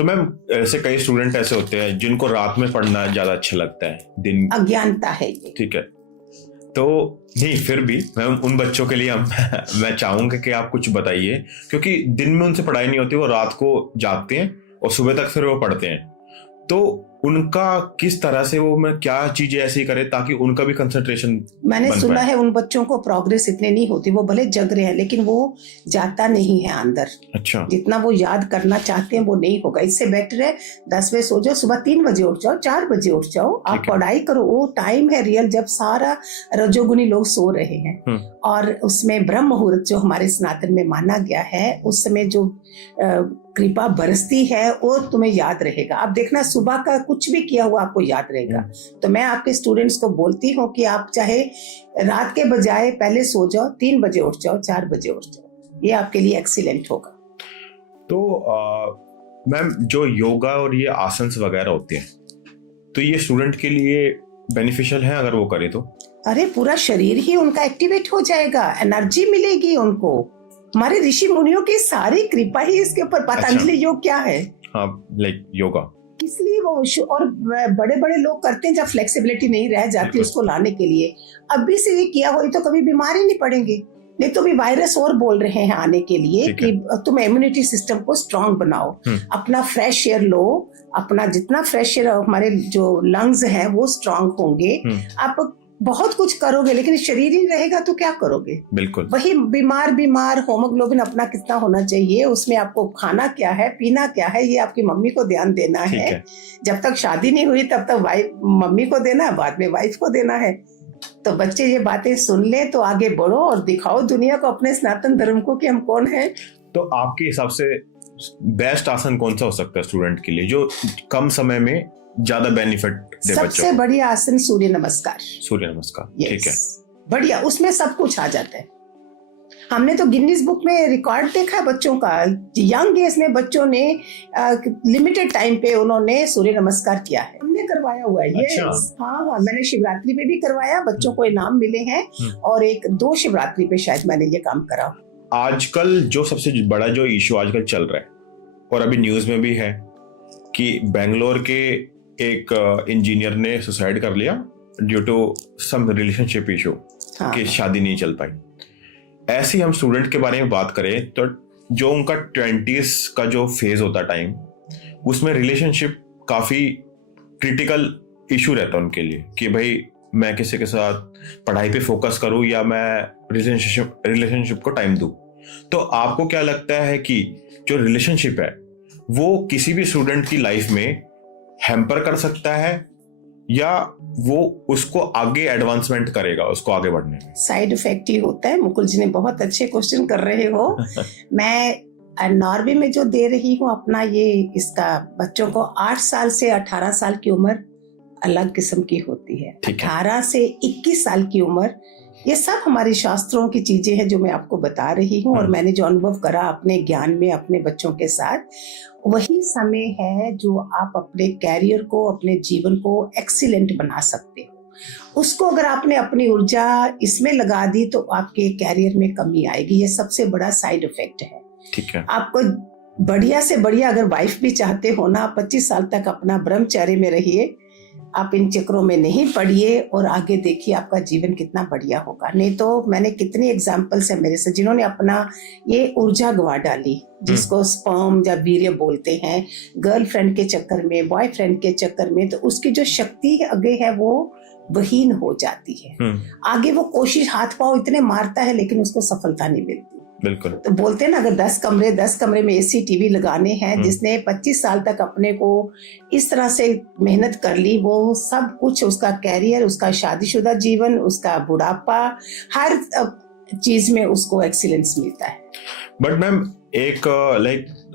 तो मैम ऐसे कई स्टूडेंट ऐसे होते हैं जिनको रात में पढ़ना ज्यादा अच्छा लगता है, दिन अज्ञानता है ये। ठीक है, तो नहीं फिर भी मैम उन बच्चों के लिए मैं चाहूंगा कि आप कुछ बताइए, क्योंकि दिन में उनसे पढ़ाई नहीं होती, वो रात को जागते हैं और सुबह तक फिर वो पढ़ते हैं। तो उनका किस तरह से वो मैं क्या चीजें ऐसी करे ताकि उनका भी कंसंट्रेशन मैंने सुना है उन बच्चों को प्रोग्रेस इतने नहीं होती, वो भले जग रहे हैं लेकिन वो जाता नहीं है अंदर। अच्छा, जितना वो याद करना चाहते हैं वो नहीं होगा। इससे बेटर है 10 बजे सो जाओ, सुबह 3 बजे उठ जाओ, 4 बजे उठ जाओ, आप पढ़ाई करो। वो टाइम है रियल जब सारा रजोगुनी लोग सो रहे हैं, और उसमें ब्रह्म मुहूर्त जो हमारे सनातन में माना गया है, उस समय जो कृपा बरसती है वो तुम्हें याद रहेगा। आप देखना सुबह का कुछ भी किया हुआ आपको याद रहेगा। तो मैं आपके स्टूडेंट्स को बोलती हूँ कि आप चाहे रात के बजाय पहले सो जाओ, 3 बजे उठ जाओ, 4 बजे उठ जाओ, ये आपके लिए एक्सीलेंट होगा। तो मैम जो योगा और ये आसन्स वगैरह होते हैं, तो ये स्टूडेंट के लिए बेनिफिशियल है अगर वो करे तो? अरे पूरा शरीर ही उनका एक्टिवेट हो जाएगा, एनर्जी मिलेगी उनको। हमारे ऋषि मुनियों की सारी कृपा ही इसके ऊपर। पतंजलि योग क्या है? हाँ, लाइक योगा। इसलिए वो और बड़े बड़े लोग करते हैं जब फ्लेक्सिबिलिटी नहीं रह जाती उसको लाने के लिए। अभी से ये किया हो तो कभी बीमार ही नहीं पड़ेंगे। नहीं तो भी वायरस और बोल रहे हैं आने के लिए कि तुम इम्यूनिटी सिस्टम को स्ट्रांग बनाओ, अपना फ्रेश एयर लो, अपना जितना फ्रेश एयर हमारे जो लंग्स हैं वो स्ट्रांग होंगे। आप बहुत कुछ करोगे लेकिन शरीर ही रहेगा तो क्या करोगे? बिल्कुल वही बीमार। होमोग्लोबिन अपना कितना होना चाहिए, उसमें आपको खाना क्या है, पीना क्या है, ये आपकी मम्मी को ध्यान देना है। जब तक शादी नहीं हुई तब तक वाइफ मम्मी को देना है, बाद में वाइफ को देना है। तो बच्चे ये बातें सुन ले तो आगे बढ़ो और दिखाओ दुनिया को, अपने सनातन धर्म को, कि हम कौन है। तो आपके हिसाब से बेस्ट आसन कौन सा हो सकता है स्टूडेंट के लिए जो कम समय में ज्यादा बेनिफिट दे? सबसे बढ़िया आसन सूर्य नमस्कार। सूर्य नमस्कार, ठीक है, बढ़िया। उसमें सब कुछ आ जाता है। हमने तो गिनीज बुक में रिकॉर्ड देखा है बच्चों का, यंग एज में बच्चों ने लिमिटेड टाइम पे उन्होंने सूर्य नमस्कार किया है। हमने करवाया हुआ है ये। हाँ, मैंने शिवरात्रि पे भी करवाया, बच्चों को इनाम मिले हैं, और 2 शिवरात्रि पे शायद मैंने ये काम करा। आजकल जो सबसे बड़ा जो इशू आजकल चल रहा है और अभी न्यूज में भी है कि बेंगलोर के एक इंजीनियर ने सुसाइड कर लिया due to some relationship issue, कि शादी नहीं चल पाई। ऐसे ही हम स्टूडेंट के बारे में बात करें तो जो उनका 20s का जो फेज होता टाइम, उसमें रिलेशनशिप काफी क्रिटिकल इशू रहता है उनके लिए कि भाई मैं किसी के साथ पढ़ाई पे फोकस करूं या मैं रिलेशनशिप को टाइम दूं। तो आपको क्या लगता है कि जो रिलेशनशिप है वो किसी भी स्टूडेंट की लाइफ में हैम्पर कर सकता है या वो उसको आगे एडवांसमेंट करेगा, उसको आगे बढ़ने में? साइड इफेक्ट ही होता है। मुकुल जी ने बहुत अच्छे क्वेश्चन कर रहे हो। मैं नॉर्वे में जो दे रही हूँ अपना ये, इसका बच्चों को 8 साल से 18 साल की उम्र अलग किस्म की होती है, 18 से 21 साल की उम्र, ये सब हमारे शास्त्रों की चीजें हैं जो मैं आपको बता रही हूँ। और मैंने जो अनुभव करा अपने ज्ञान में अपने बच्चों के साथ, वही समय है जो आप अपने कैरियर को, अपने जीवन को एक्सीलेंट बना सकते हो। उसको अगर आपने अपनी ऊर्जा इसमें लगा दी तो आपके कैरियर में कमी आएगी। ये सबसे बड़ा साइड इफेक्ट है। ठीक है। आपको बढ़िया से बढ़िया अगर वाइफ भी चाहते हो ना, 25 साल तक अपना ब्रह्मचर्य में रहिए, आप इन चक्रों में नहीं पड़िए और आगे देखिए आपका जीवन कितना बढ़िया होगा। नहीं तो मैंने कितनी एग्जाम्पल्स है मेरे से जिन्होंने अपना ये ऊर्जा गवा डाली, जिसको स्पर्म या वीर्य बोलते हैं, गर्लफ्रेंड के चक्कर में, बॉयफ्रेंड के चक्कर में। तो उसकी जो शक्ति आगे है वो वहीन हो जाती है। आगे वो कोशिश हाथ पांव इतने मारता है लेकिन उसको सफलता नहीं मिलती। बिल्कुल। तो बोलते हैं ना, अगर 10 कमरे में एसी टीवी लगाने हैं, जिसने 25 साल तक अपने को इस तरह से मेहनत कर ली, वो सब कुछ, उसका कैरियर, उसका शादीशुदा जीवन, उसका बुढ़ापा, हर चीज में उसको एक्सीलेंस मिलता है। बट मैम एक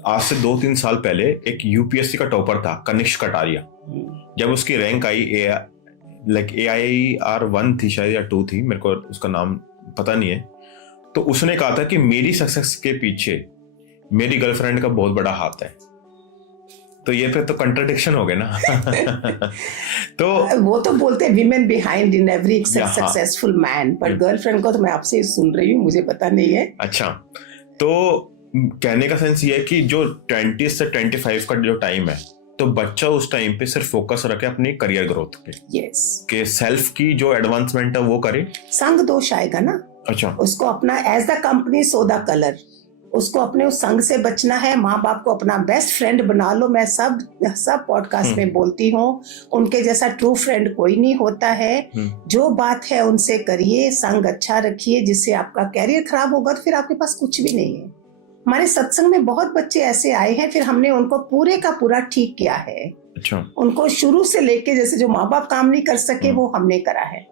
आज से 2-3 साल पहले एक यूपीएससी का टॉपर था कनिष्क कटारिया। जब उसकी रैंक आई AIR 1 थी शायद या 2 थी, मेरे को उसका नाम पता नहीं है, तो उसने कहा था कि मेरी सक्सेस के पीछे मेरी गर्लफ्रेंड का बहुत बड़ा हाथ है। तो ये फिर तो कंट्राडिक्शन हो गया ना। तो वो तो बोलते हैं women behind in every successful man, पर गर्लफ्रेंड को तो मैं आपसे सुन रही हूँ, मुझे पता नहीं है। अच्छा, तो कहने का सेंस ये है कि जो 20 से 25 का जो टाइम है, तो बच्चा उस टाइम पे सिर्फ फोकस रखे अपनी करियर ग्रोथ पे, यस, कि सेल्फ की जो एडवांसमेंट है वो करे। संग दोष आएगा ना, अच्छा, उसको अपना as the company so the colour, उसको अपने उस संग से बचना है। माँ बाप को अपना बेस्ट फ्रेंड बना लो, मैं सब पॉडकास्ट में बोलती हूँ, उनके जैसा ट्रू फ्रेंड कोई नहीं होता है। जो बात है उनसे करिए, संग अच्छा रखिए, जिससे आपका कैरियर खराब होगा तो फिर आपके पास कुछ भी नहीं है। हमारे सत्संग में बहुत बच्चे ऐसे आए हैं, फिर हमने उनको पूरे का पूरा ठीक किया है। अच्छा, उनको शुरू से लेके, जैसे जो माँ बाप काम नहीं कर सके वो हमने करा है।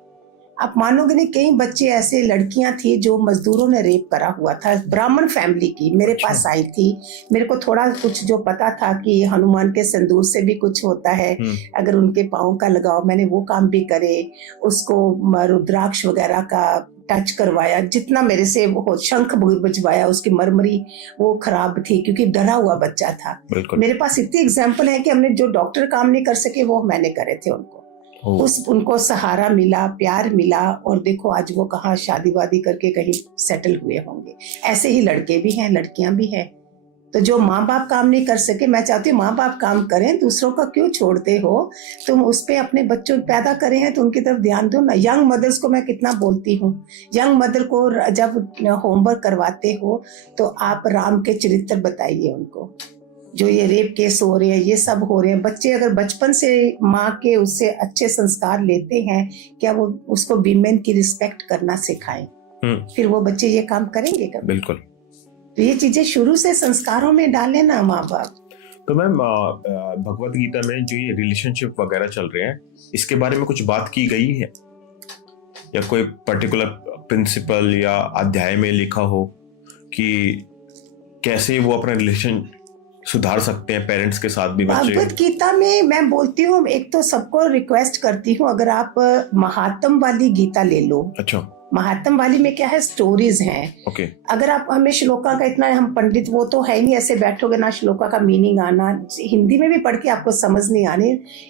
आप मानोगे नहीं, कई बच्चे ऐसे, लड़कियां थी जो मजदूरों ने रेप करा हुआ था, ब्राह्मण फैमिली की, मेरे पास आई थी। मेरे को थोड़ा कुछ जो पता था कि हनुमान के सिंदूर से भी कुछ होता है अगर उनके पाँव का लगाओ, मैंने वो काम भी करे। उसको रुद्राक्ष वगैरह का टच करवाया, जितना मेरे से वो, शंख बजवाया, उसकी मरमरी वो खराब थी क्योंकि डरा हुआ बच्चा था। मेरे पास इतनी एग्जाम्पल है कि हमने जो डॉक्टर काम नहीं कर सके वो मैंने करे थे उनको। उनको सहारा मिला, प्यार मिला, और देखो आज वो कहाँ शादी वादी करके कहीं सेटल हुए होंगे। ऐसे ही लड़के भी हैं, लड़कियां भी हैं। तो जो माँ बाप काम नहीं कर सके, मैं चाहती हूँ माँ बाप काम करें, दूसरों का क्यों छोड़ते हो। तुम उस पे अपने बच्चों पैदा करे हैं तो उनकी तरफ ध्यान दो ना। यंग मदर्स को मैं कितना बोलती हूँ, यंग मदर को जब होमवर्क करवाते हो तो आप राम के चरित्र बताइए उनको। जो ये रेप केस हो रहे हैं, ये सब हो रहे हैं, बच्चे अगर बचपन से माँ के उससे अच्छे संस्कार लेते हैं, क्या वो उसको वीमेन की रिस्पेक्ट करना सिखाएं, फिर वो बच्चे ये काम करेंगे कभी? बिल्कुल। तो ये चीजें शुरू से संस्कारों में डालें ना माँ बाप। तो मैम, भगवत गीता में जो ये रिलेशनशिप वगैरह चल रहे हैं, इसके बारे में कुछ बात की गई है, या कोई पर्टिकुलर प्रिंसिपल या अध्याय में लिखा हो कि कैसे वो अपना रिलेशन सुधार सकते हैं पेरेंट्स के साथ भी बच्चे? भगवत गीता में मैं बोलती हूँ, एक तो सबको रिक्वेस्ट करती हूँ, अगर आप महात्म वाली गीता ले लो। अच्छा, महात्म वाली में क्या है, स्टोरीज हैं। ओके। अगर आप हमें श्लोका का इतना, हम पंडित वो तो है नहीं, ऐसे बैठोगे ना श्लोका का मीनिंग आना, हिंदी में भी पढ़ के आपको समझ नहीं आनी।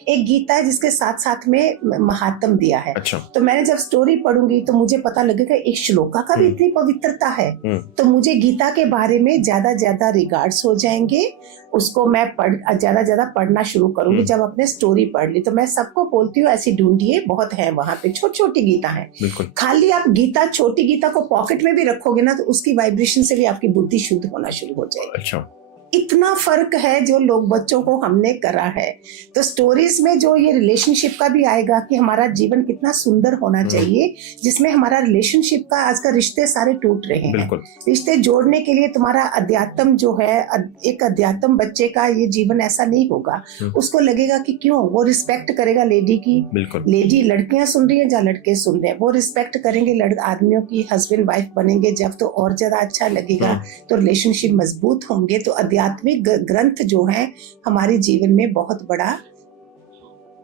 एक गीता है जिसके साथ साथ में महात्म दिया है। अच्छा। तो मैंने जब स्टोरी पढ़ूंगी तो मुझे पता लगेगा एक श्लोका का भी इतनी पवित्रता है, तो मुझे गीता के बारे में ज्यादा रिगार्ड्स हो जाएंगे। उसको मैं ज्यादा पढ़ना शुरू करूंगी जब अपने स्टोरी पढ़ ली। तो मैं सबको बोलती हूँ ऐसी ढूंढिए, बहुत है वहां पे, छोटी छोटी गीता है। खाली आप गीता, छोटी गीता को पॉकेट में भी रखोगे ना तो उसकी वाइब्रेशन से भी आपकी बुद्धि शुद्ध होना शुरू हो जाएगी। अच्छा, इतना फर्क है जो लोग बच्चों को हमने करा है। तो स्टोरीज में जो ये रिलेशनशिप का भी आएगा कि हमारा जीवन कितना सुंदर होना चाहिए, जिसमें हमारा रिलेशनशिप का, आज का रिश्ते सारे टूट रहे हैं। रिश्ते जोड़ने के लिए तुम्हारा अध्यात्म जो है, एक अध्यात्म बच्चे का ये जीवन ऐसा नहीं होगा। उसको लगेगा कि क्यों, वो रिस्पेक्ट करेगा लेडी की। लेडी, लड़कियां सुन रही है या लड़के सुन रहे हैं, वो रिस्पेक्ट करेंगे आदमियों की, हस्बैंड वाइफ बनेंगे जब, तो और ज्यादा अच्छा लगेगा। तो रिलेशनशिप मजबूत होंगे। तो आध्यात्मिक ग्रंथ जो हैं हमारे जीवन में बहुत बड़ा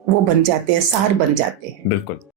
वो बन जाते हैं, सार बन जाते हैं। बिल्कुल।